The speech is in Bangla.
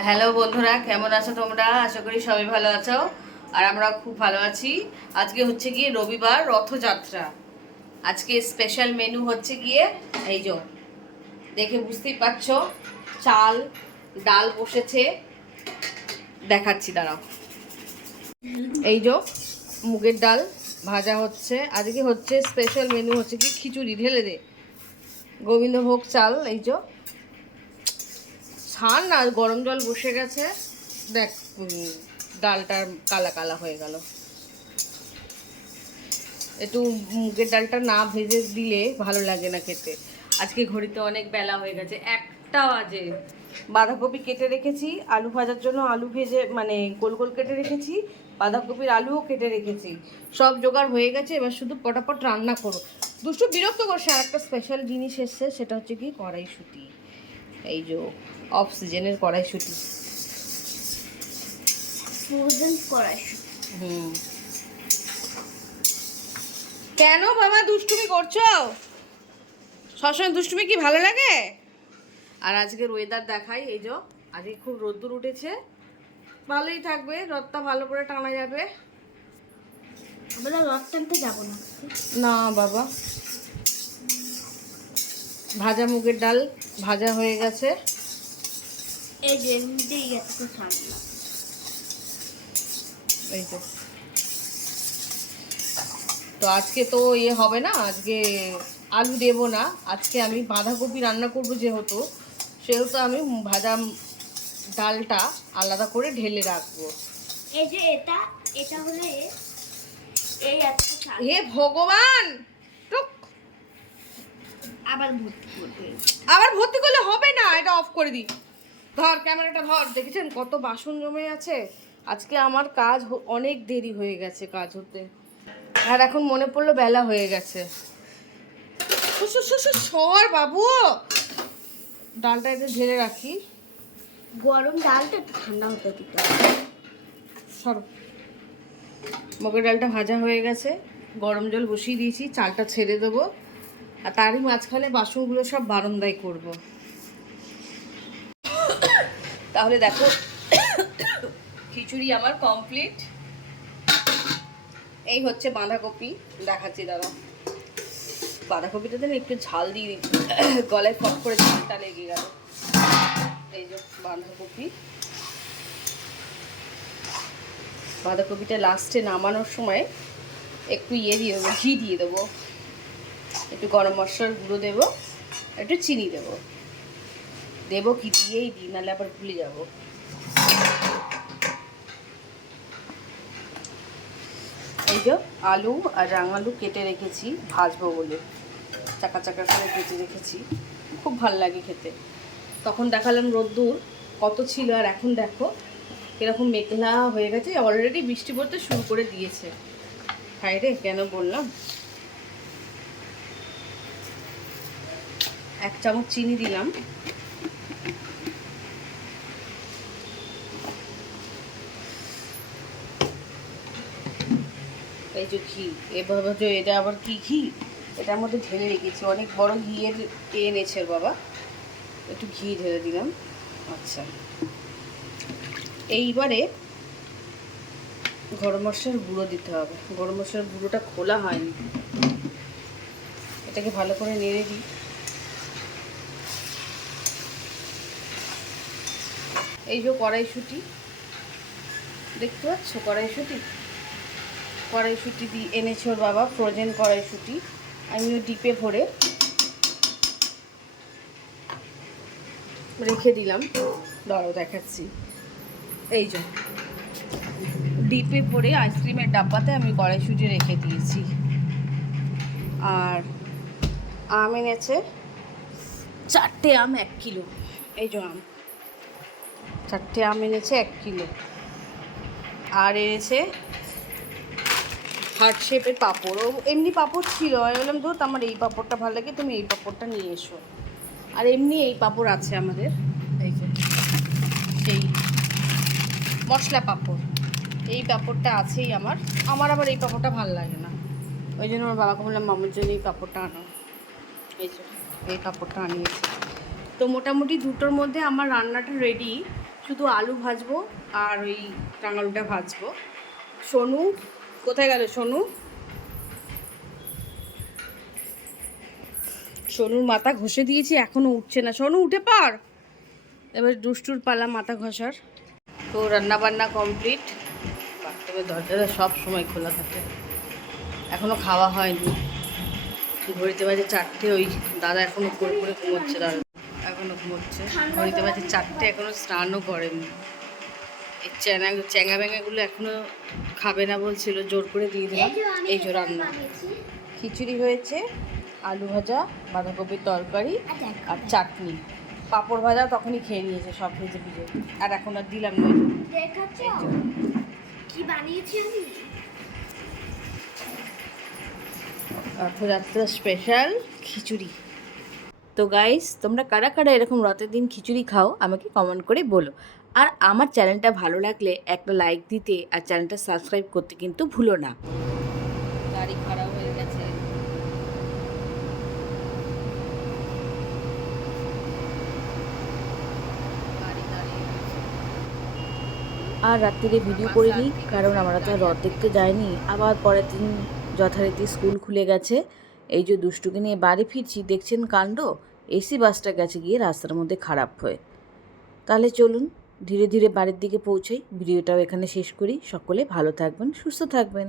হ্যালো বন্ধুরা, কেমন আছো তোমরা? আশা করি সবাই ভালো আছো আর আমরা খুব ভালো আছি। আজকে হচ্ছে গিয়ে রবিবার, রথযাত্রা। আজকে স্পেশাল মেনু হচ্ছে গিয়ে এই যে দেখে বুঝতেই পারছো, চাল ডাল বসেছে, দেখাচ্ছি দাঁড়াও। এই যে মুগের ডাল ভাজা হচ্ছে। আজকে হচ্ছে স্পেশাল মেনু হচ্ছে কি খিচুড়ি ঢেলে দে, গোবিন্দভোগ চাল। এই যে ছান আর গরম জল বসে গেছে, দেখ ডালটা কালা কালা হয়ে গেল। একটু মুগের ডালটা না ভেজে দিলে ভালো লাগে না খেতে। আজকে ঘড়িতে অনেক বেলা হয়ে গেছে, 1টা বাজে। বাঁধাকপি কেটে রেখেছি আলু ভাজার জন্য, আলু ভেজে মানে গোল গোল কেটে রেখেছি, বাঁধাকপির আলুও কেটে রেখেছি, সব জোগাড় হয়ে গেছে। এবার শুধু পটাপট রান্না করো। দুষ্টু বিরক্ত করছে। আর একটা স্পেশাল জিনিস এসছে, সেটা হচ্ছে কি কড়াইশুঁটি। এই যে অফ সিজনের কড়াইশুঁটি, ফ্রোজেন কড়াইশুঁটি। কেন বাবা দুষ্টুমি করছো? সবসময় দুষ্টুমি কি ভালো লাগে? আর আজকের ওয়েদার দেখাই, এই যে আজকে খুব রোদ্দুর উঠেছে, ভালোই থাকবে, রথটা ভালো করে টানা যাবে। আমরা রথ টানতে যাবো না। না বাবা, ভাজা মুগের ডাল ভাজা হয়ে গেছে। এই যে এমনিতেই এত ঠান্ডা। এই তো তো আজকে তো হবে না, আজকে আলু দেব না। আজকে আমি বাঁধাকপি রান্না করব, যেহেতু সেহেতু আমি ভাজা ডালটা আলাদা করে ঢেলে রাখবো। এই যে এটা এটা হলে এই এত হে ভগবান, টুক। আবার ভর্তি করতে আবার ভর্তি করলে হবে না, এটা অফ করে দিই। ধর ক্যামেরাটা ধর। দেখেছেন কত বাসন জমে আছে? আজকে আমার কাজ অনেক দেরি হয়ে গেছে কাজ হতে, আর এখন মনে পড়লো বেলা হয়ে গেছে। সর বাবু, ডালটা একটু ঢেলে রাখি। গরম ডালটা একটু ঠান্ডা হতে দিতে সর। মুগের ডালটা ভাজা হয়ে গেছে, গরম জল বসিয়ে দিয়েছি, চালটা ছেড়ে দেবো। আর তারই মাঝখানে বাসনগুলো সব বারান্দায় করব। তাহলে দেখো খিচুড়ি আমার কমপ্লিট। এই হচ্ছে বাঁধাকপি, দেখাচ্ছি দাঁড়া। বাঁধাকপিটাতে না একটু ঝাল দিয়ে দিচ্ছি, গলায় ফট করে ঝালটা লেগে গেল। এই যে বাঁধাকপি, বাঁধাকপিটা লাস্টে নামানোর সময় একটু দিয়ে দেবো, ঘি দিয়ে দেবো, একটু গরম মশলার গুঁড়ো দেবো, একটু চিনি দেবো। দেবো কি দিয়েই দিই, নাহলে আবার ভুলে যাব। এই যে আলু আর রাঙালু কেটে রেখেছি ভাজবো বলে, চাকা চাকা করে কেটে রেখেছি, খুব ভাল লাগে খেতে। তখন দেখালাম রোদ্দুর কত ছিল, আর এখন দেখো এরকম মেঘলা হয়ে গেছে, অলরেডি বৃষ্টি পড়তে শুরু করে দিয়েছে। হায় রে, কেন বললাম। 1 চামচ চিনি দিলাম। এই যে ঘি, এভাবে যে এটা আবার কি ঘি, এটার মধ্যে ঢেলে রেখেছি, অনেক বড় ঘিয়ের এনেছে বাবা, একটু ঘি ঢেলে দিলাম। আচ্ছা, এইবারে গরম মশলার গুঁড়ো দিতে হবে। গরম মশলার গুঁড়োটা খোলা হয়নি, এটাকে ভালো করে নেড়ে দিই। এই যে কড়াইশুঁটি দেখতে পাচ্ছ, কড়াইশুঁটি কড়াইশুঁটি দিয়ে এনেছে ওর বাবা, ফ্রোজেন কড়াইশুঁটি। আমিও ডিপে ভরে রেখে দিলাম, দাঁড়াও দেখাচ্ছি। এই যে ডিপে ভরে আইসক্রিমের ডাব্বাতে আমি কড়াইশুঁটি রেখে দিয়েছি। আর আম এনেছে 4টে আম, 1 কিলো। এই যে আম, 4টে আম এনেছে 1 কিলো। আর এনেছে হার্ট শেপের পাঁপড়। ও এমনি পাঁপড় ছিল, আমি বললাম ধর আমার এই পাঁপড়টা ভালো লাগে, তুমি এই পাঁপড়টা নিয়ে এসো। আর এমনি এই পাঁপড় আছে আমাদের, এই যে সেই মশলা পাঁপড়, এই পাঁপড়টা আছেই আমার। আমার আবার এই পাঁপড়টা ভালো লাগে না, ওই জন্য আমার বাবাকে বললাম মামার জন্য এই পাঁপড়টা আনো। এই যে এই পাঁপড়টা আনিয়েছি। তো মোটামুটি 2টোর মধ্যে আমার রান্নাটা রেডি। শুধু আলু ভাজবো আর ওই টাঙালুটা ভাজবো। সোনু কোথায় গেল? সোনুর মাথা ঘষে দিয়েছি, এখনো উঠছে না। সোনু উঠে পার। এবার দুষ্টুর পালা মাথা ঘষার। তো রান্না বান্না কমপ্লিট। তবে দরজাটা সব সময় খোলা থাকে। এখনো খাওয়া হয়নি, ঘড়িতে বাজে 4টে। ওই দাদা এখনো করে ঘুমোচ্ছে, দাদা এখনো ঘুমোচ্ছে। ঘড়িতে বাজে 4টে, এখনো স্নানও করেনি। এই চ্যাঙা ব্যাঙাগুলো এখনো খাবে না বলছিল, জোর করে দিয়ে দিলাম। এই যে রান্না, খিচুড়ি হয়েছে, আলু ভাজা, বাঁধাকপির তরকারি আর চাটনি। পাঁপড় ভাজা তখনই খেয়ে নিয়েছে সব ভেজে ভিজে, আর এখন আর দিলাম না। কি বানিয়েছি আমি? রথযাত্রা স্পেশাল খিচুড়ি। তো গাইস, তোমরা কারা কারা এরকম রথের দিন খিচুড়ি খাও আমাকে কমেন্ট করে বলো। আর আমার চ্যানেলটা ভালো লাগলে একটা লাইক দিতে আর চ্যানেলটা সাবস্ক্রাইব করতে কিন্তু ভুলো না। গাড়ি খারাপ হয়ে গেছে। আর রাত্রিরে ভিডিও করে নিই, কারণ আমরা তো আর রথ দেখতে যাইনি। আবার পরের দিন যথারীতি স্কুল খুলে গেছে। এই যে দুষ্টুকে নিয়ে বাড়ি ফিরছি, দেখছেন কাণ্ড। এসি বাসটা গেছে গিয়ে রাস্তার মধ্যে খারাপ হয়ে। তাহলে চলুন ধীরে ধীরে বাড়ির দিকে পৌঁছাই। ভিডিওটাও এখানে শেষ করি। সকলে ভালো থাকবেন, সুস্থ থাকবেন।